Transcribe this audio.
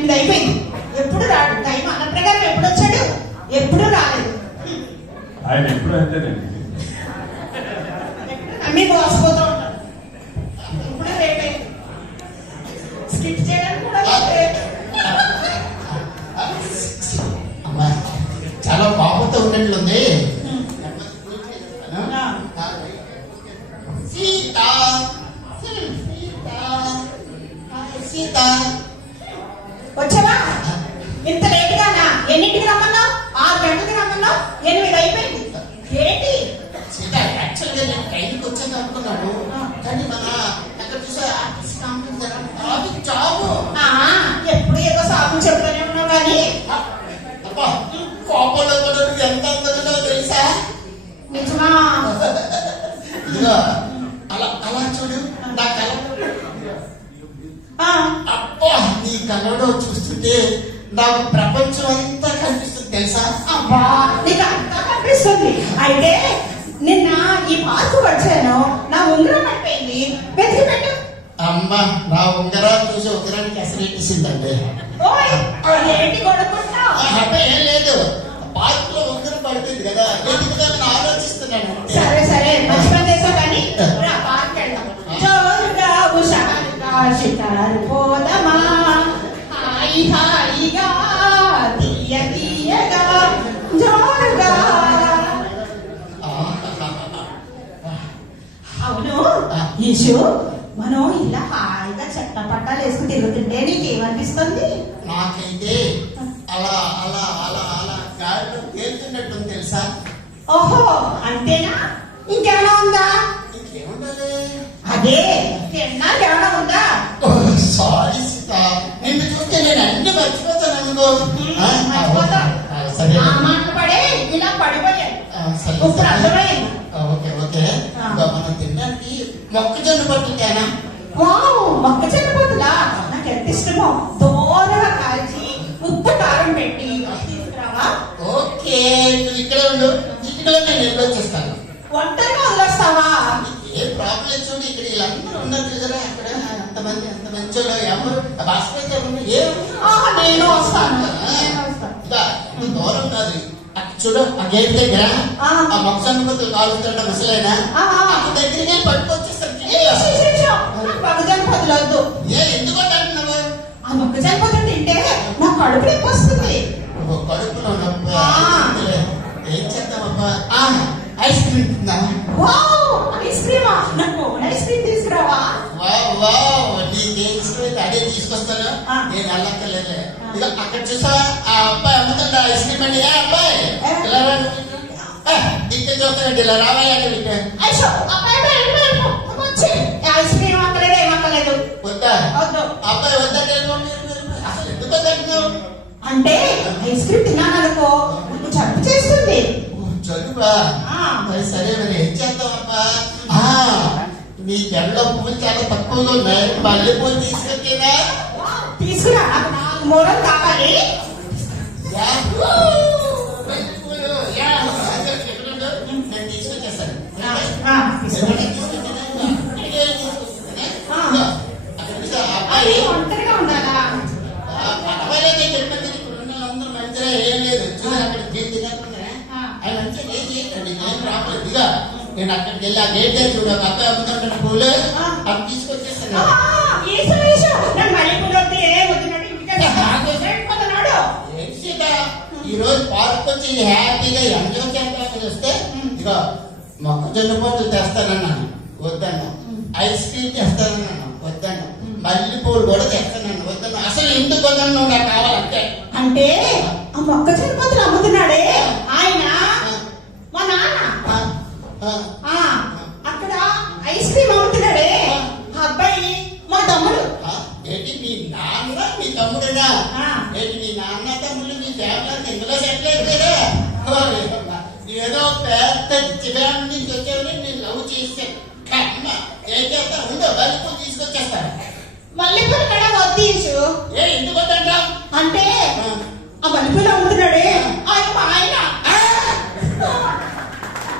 8 అయిపోయింది, ఎప్పుడు రాడు. టైం అన్న ప్రకారం ఎప్పుడు వచ్చాడు? ఎప్పుడు రాలేదు. ఆయన ఎప్పుడు అంతేనండి, అన్ని మోసపోతూ ఉంటారు. ఎప్పుడు లేట్ అయింది, స్కిప్ చేయడానికి కూడా చాలా కోపంతో ఉన్నట్లుంది. సీత సీత వచ్చావా? ఇంత లేట్ గానా? ఎన్నింటికి రమ్మన్నావు? 6 గంటలకి రమ్మన్నావు, 8 అయిపోయింది. ఏంటి సీత, యాక్చువల్గా నేను ట్రైన్కి వచ్చాను అనుకున్నాను, కానీ మన అక్కడ చూసే ఆర్టీసీ కంపెనీ జాబ్. ఎప్పుడు ఏదో సాగు చెప్తానే ఉన్నావు కానీ కోపంలో కూడా ఎంత అందంగా తెలుసా? నిజమా? ఇదిగో అలా అలా చూడు, నా కళ. అబ్బా, నీ కళలో చూస్తుంటే నాకు ప్రపంచం అంతా కనిపిస్తుంది తెలుసా? అబ్బా, నీకు అంతా కనిపిస్తుంది. అయితే నిన్న ఈ పార్కు వచ్చాను, నా ఉంగరం అయిపోయింది, వెతికి పెట్టు. అమ్మ, నా ఉంగరాలు చూసి ఉంగరానికి ఎసరెట్టేసిందండి. ఓయ్, ఏంటి కొడుకుంటావు? అబ్బాయి ఏం లేదు, పార్క్ లో ఉంగరం పడుతుంది కదా, ఎందుకు ఆలోచిస్తున్నాను. సరే సరే, మంచి పని చేసావు కానీ రా పార్క్ వెళ్దాం. జోరుగా హుషారుగా షికారు పోదామా, హాయి హాయిగా తీయ తీయగా జోరుగా. అవును ఈషు, మనం ఇలా హాయిగా చెట్ల పట్టాలు వేసుకుని తిరుగుతుంటే నీకేమనిపిస్తుంది? నాకైతే అలా అలా అలా అలా గాలిలో తేలుతున్నట్టుంది తెలుసా? ఓహో, అంతేనా? ఇంకేమైనా ఉందా? ఇంకేముండదు. అదే తిన్నాక ఏమైనా ఉందా? సారీ సీత, నిన్ను చూస్తే నేను అన్ని మర్చిపోతాను అనుకో. మర్చిపోతా. సరే, ఆ మాట పడే ఇలా పడిపోయాను. సరే ఇప్పుడు అర్థమైంది. Okay okay. మనం తినడానికి మొక్కజొన్న పట్టుకేనా? వావ్, మొక్కజొన్న పొద్దులా నాకు ఎంత ఇష్టమో. దూరంగా కాల్చి ఉప్పు కారం పెట్టి తీసుకురావా? ఓకే, నువ్వు ఇక్కడే ఉండు, ఇంటిలో నేను ఎప్పుడు వచ్చేస్తాను. ఒంటరిగా వదిలేస్తావా? ఏ ప్రాబ్లం చూడు, ఇక్కడ వీళ్ళందరూ ఉన్నారు చూసారా, అక్కడ అంతమంది అంత మంచోళ్ళు ఎవరు భాస్కర్ నేను వస్తాను. దూరం కాదు, అక్కడ చూడు ఆ గేట్ దగ్గర ఆ మొక్కజొన్న పొత్తులు కాలుస్తుంట ముసలైనా దగ్గరికి పట్టుకొచ్చేస్తాను. మొక్కజొన్న పొద్దులు వద్దు. ఎందుకు అంటున్నావు? ఆ మొక్కజొన్న పొద్దు తింటే నా కడుపు నొప్పి వస్తుంది. కడుపులో నొప్పి ఏం చేద్దామబ్బా? ఐస్ క్రీమ్ తిందా? ఐస్ క్రీమా? నాకు ఐస్ క్రీమ్ తీసుకురావా? నీకేం ఇష్టం అదే తీసుకొస్తాను, నేను వెళ్ళక్కర్లేదు. ఇక అక్కడ చూసా ఆ అబ్బాయి అమ్ముతుండ ఐస్ క్రీమ్ అండి. ఏ అబ్బాయి ఇలా దిక్కు చూస్తానండి, ఇలా రావాలండి. ఐస్ క్రీమ్ అక్కలేదు, ఏమక్కలేదు. వద్దా? వద్దు. అబ్బాయి వద్దంటే అసలు ఎందుకు వద్దంటున్నావు? అంటే ఐస్ క్రీమ్ తిన్నాననుకో నాకు జబ్బు చేస్తుంది. చదువురా? మరి సరే, మరి ఏం చేద్దామబ్బా? నీ జడలో పువ్వులు చాలా తక్కువగా ఉన్నాయి, మల్లె పూలు తీసుకెళ్తేనా? తీసుకురా, నాకు 4 మూరలు కావాలి. నేను తీసుకొచ్చేస్తాను. అబ్బాయి ఒంటరిగా ఉండాలా? అబ్బాయిలైతే చెప్పండి, ఇప్పుడు ఉన్న వాళ్ళందరూ మంచిగా ఏం లేదు. అక్కడ గేట్ తినకుండా ఆయన మంచిగా ఏం చేయండి, ఏం రావట్లేదు. ఇక నేను అక్కడికి వెళ్ళి ఆ గేట్ చూడు, అబ్బాయి అమ్ముతుంటాను పూలు, అది తీసుకొచ్చేస్తాను. ఈ రోజు పార్క్ వచ్చి హ్యాపీగా ఎంజాయ్ చేద్దామని వస్తే ఇక మొక్కజొన్న పొత్తులు తెస్తానన్నాను, వద్దన్నా. ఐస్ క్రీమ్ తెస్తానన్నాను, వద్దన్నా. మల్లెపూలు కూడా తెస్తానన్నాను, వద్దన్నా. అసలు ఎందుకు వద్దన్నా, నాకు కావాలంటే. అంటే ఆ మొక్కజొన్న పొత్తులు అమ్ముతున్నాడే ఆయన మా నాన్న. అక్కడ ఐస్ క్రీమ్ అమ్ముతున్నాడే అబ్బాయి మా తమ్ముడు. ఏంటి మీ నాన్న మీ తమ్ముడేనా? ఏంటి మీ నాన్న తమ్ముడు మీ ఫ్యామిలీ ఇందులో సెటిల్ అయిపోయారా? ఏదో పెద్ద ఫ్యామిలీ నుంచి వచ్చేవాడి నేను లవ్ చేస్తాను. ఏం చేస్తాను, ఉండో మల్లెపూలు తీసుకొచ్చేస్తాను. మల్లెపూలు కూడా వద్దీసు. ఎందుకు వద్దంటా? అంటే ఆ మల్లెపూలు అమ్ముతున్నాడే ఆయన